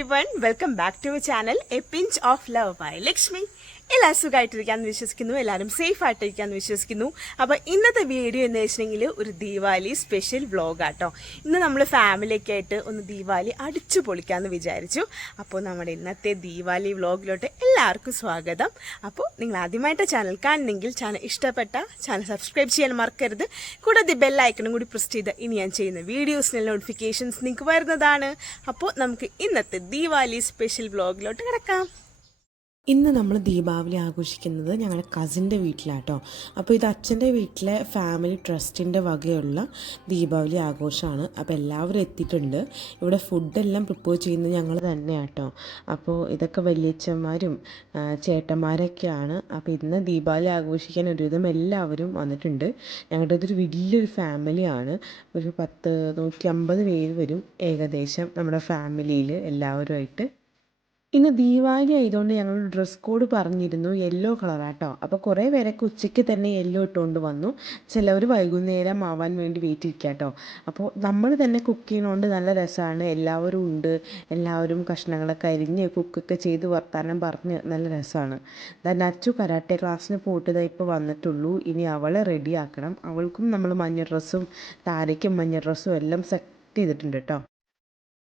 everyone, welcome back to our channel A Pinch of Love by Lakshmi. എല്ലാവരും സുഖമായിട്ടിരിക്കാമെന്ന് വിശ്വസിക്കുന്നു, എല്ലാവരും safe ആയിട്ടിരിക്കാമെന്ന് വിശ്വസിക്കുന്നു. അപ്പോൾ ഇന്നത്തെ വീഡിയോ എന്ന് വെച്ചിട്ടുണ്ടെങ്കിൽ ഒരു ദീപാവലി സ്പെഷ്യൽ വ്ളോഗാട്ടോ. ഇന്ന് നമ്മൾ ഫാമിലിയൊക്കെ ആയിട്ട് ഒന്ന് ദീപാവലി അടിച്ചു പൊളിക്കാമെന്ന് വിചാരിച്ചു. അപ്പോൾ നമ്മുടെ ഇന്നത്തെ ദീപാവലി വ്ളോഗിലോട്ട് എല്ലാവർക്കും സ്വാഗതം. അപ്പോൾ നിങ്ങൾ ആദ്യമായിട്ട് ചാനൽ കാണുന്നെങ്കിൽ ചാനൽ ഇഷ്ടപ്പെട്ട ചാനൽ സബ്സ്ക്രൈബ് ചെയ്യാൻ മറക്കരുത്. കൂടാതെ ബെല്ലൈക്കണും കൂടി പ്രസ് ചെയ്ത് ഇനി ഞാൻ ചെയ്യുന്ന വീഡിയോസിൻ്റെ നോട്ടിഫിക്കേഷൻസ് നിങ്ങൾക്ക് വരുന്നതാണ്. അപ്പോൾ നമുക്ക് ഇന്നത്തെ ദീപാവലി സ്പെഷ്യൽ വ്ളോഗിലോട്ട് കിടക്കാം. ഇന്ന് നമ്മൾ ദീപാവലി ആഘോഷിക്കുന്നത് ഞങ്ങളുടെ കസിൻ്റെ വീട്ടിലാട്ടോ. അപ്പോൾ ഇത് അച്ഛൻ്റെ വീട്ടിലെ ഫാമിലി ട്രസ്റ്റിൻ്റെ വകയുള്ള ദീപാവലി ആഘോഷമാണ്. അപ്പോൾ എല്ലാവരും എത്തിയിട്ടുണ്ട്. ഇവിടെ ഫുഡെല്ലാം പ്രിപ്പയർ ചെയ്യുന്നത് ഞങ്ങൾ തന്നെയാട്ടോ. അപ്പോൾ ഇതൊക്കെ വലിയച്ഛന്മാരും ചേട്ടന്മാരൊക്കെയാണ്. അപ്പോൾ ഇന്ന് ദീപാവലി ആഘോഷിക്കാൻ ഒരുവിധം എല്ലാവരും വന്നിട്ടുണ്ട്. ഞങ്ങളുടെ ഇതൊരു വലിയൊരു ഫാമിലിയാണ്. ഒരു 150 പേര് വരും ഏകദേശം നമ്മുടെ ഫാമിലിയിൽ എല്ലാവരുമായിട്ട്. ഇന്ന് ദീപാവലി ആയതുകൊണ്ട് ഞങ്ങൾ ഡ്രസ് കോഡ് പറഞ്ഞിരുന്നു യെല്ലോ കളറാട്ടോ. അപ്പോൾ കുറേ പേരൊക്കെ ഉച്ചയ്ക്ക് തന്നെ യെല്ലോ ഇട്ടുകൊണ്ട് വന്നു. ചിലവർ വൈകുന്നേരം ആവാൻ വേണ്ടി വെയിറ്റ് ഇരിക്കാട്ടോ. അപ്പോൾ നമ്മൾ തന്നെ കുക്ക് ചെയ്യുന്നതുകൊണ്ട് നല്ല രസമാണ്. എല്ലാവരും ഉണ്ട്, എല്ലാവരും കഷ്ണങ്ങളൊക്കെ അരിഞ്ഞ് കുക്കൊക്കെ ചെയ്ത് വർത്താനം പറഞ്ഞ് നല്ല രസമാണ്. നച്ചു കരാട്ടെ ക്ലാസ്സിന് പോയിട്ട് ഇപ്പോൾ വന്നിട്ടുള്ളൂ. ഇനി അവളെ റെഡിയാക്കണം. അവൾക്കും നമ്മൾ മഞ്ഞ ഡ്രസ്സും താരയ്ക്കും മഞ്ഞ ഡ്രസ്സും എല്ലാം സെറ്റ് ചെയ്തിട്ടുണ്ട് കേട്ടോ.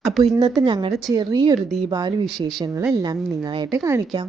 അപ്പോൾ ഇന്നത്തെ ഞങ്ങളുടെ ചെറിയൊരു ദീപാവലി വിശേഷങ്ങളെല്ലാം നിങ്ങളായിട്ട് കാണിക്കാം.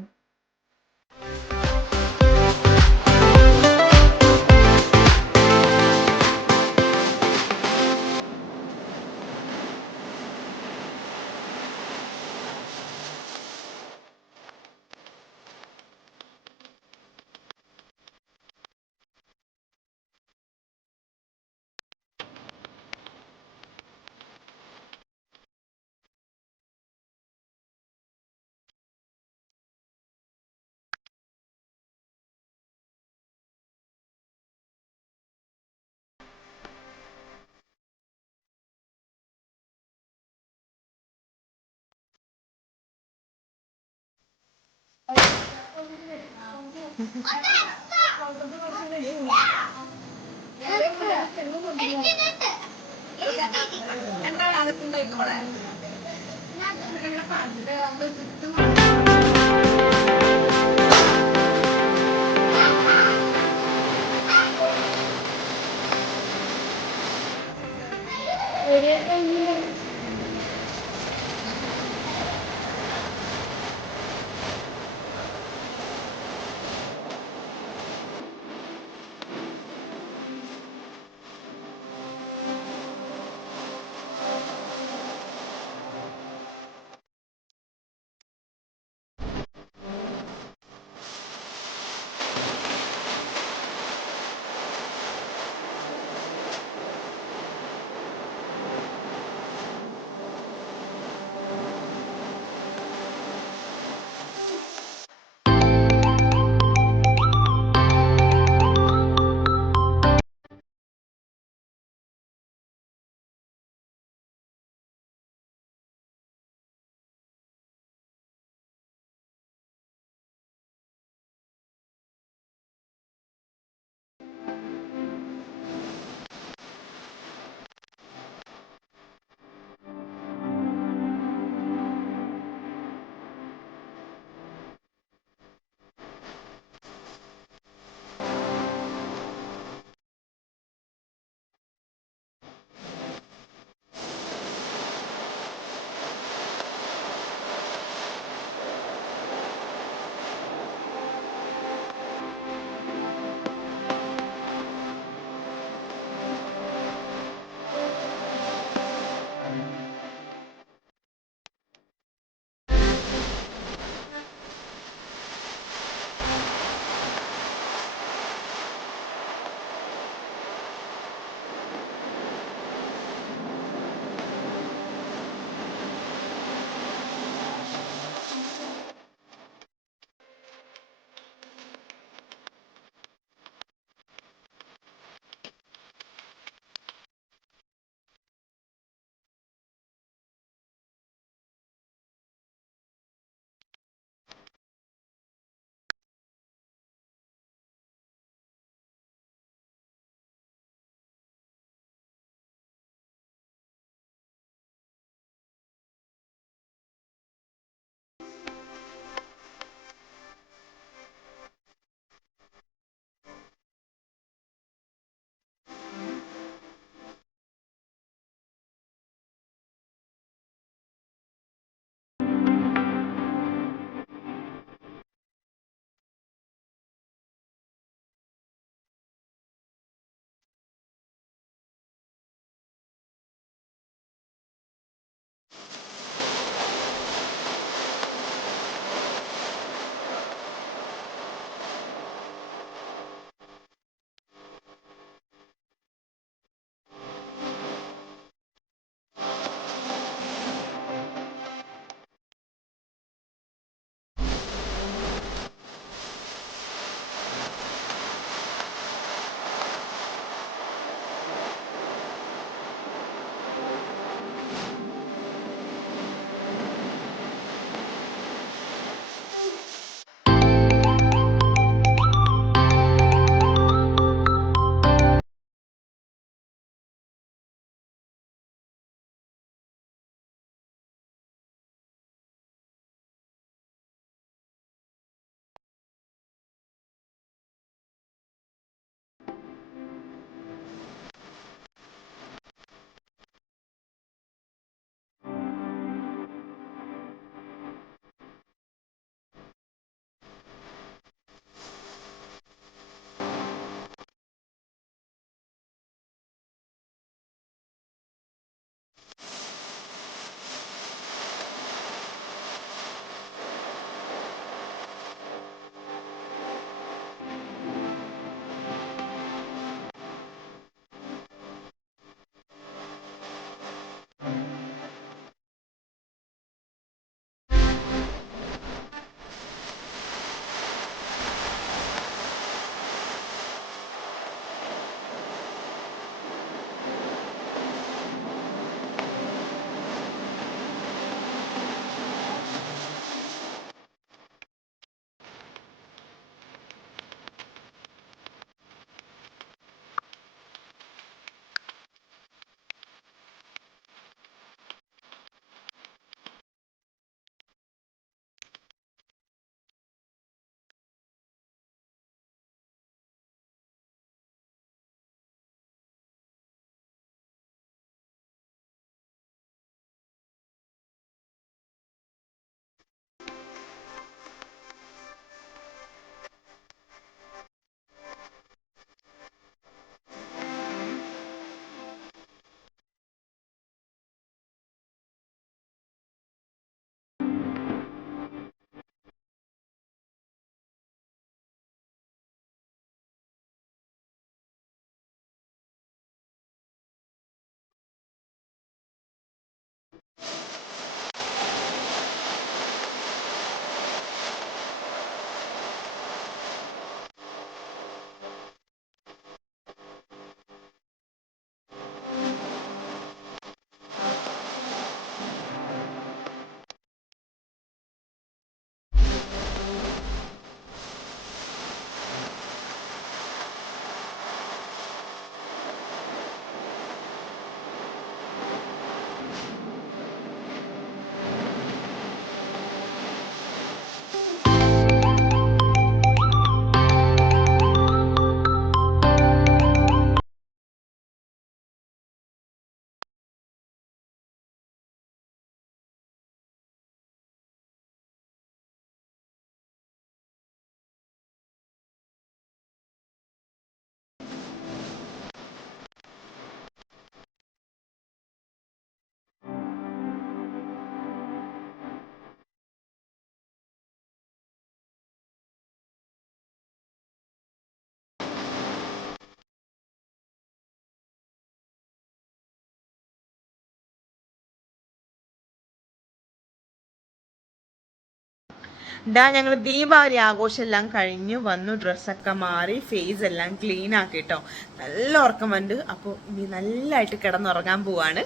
ഞങ്ങൾ ദീപാവലി ആഘോഷം എല്ലാം കഴിഞ്ഞു വന്നു, ഡ്രസ്സൊക്കെ മാറി, ഫേസ് എല്ലാം ക്ലീൻ ആക്കി കേട്ടോ. നല്ല ഉറക്കമുണ്ട്. അപ്പോൾ ഇനി നല്ലതായിട്ട് കിടന്നുറങ്ങാൻ പോവാണ്.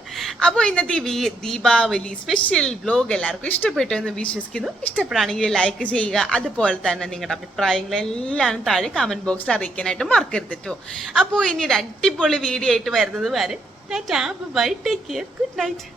അപ്പോൾ ഇന്നത്തെ ദീപാവലി സ്പെഷ്യൽ വ്ലോഗ് എല്ലാവർക്കും ഇഷ്ടപ്പെട്ടു എന്ന് വിശ്വസിക്കുന്നു. ഇഷ്ടപ്പെടുകയാണെങ്കിൽ ലൈക്ക് ചെയ്യുക. അതുപോലെ തന്നെ നിങ്ങളുടെ അഭിപ്രായങ്ങളെല്ലാം താഴെ കമന്റ് ബോക്സിൽ അറിയിക്കാനായിട്ട് മറക്കരുത് കേട്ടോ. അപ്പോൾ ഇനി ഒരു അടിപൊളി വീഡിയോ ആയിട്ട് വരുന്നത് വരെ tata, bye, take care, good night.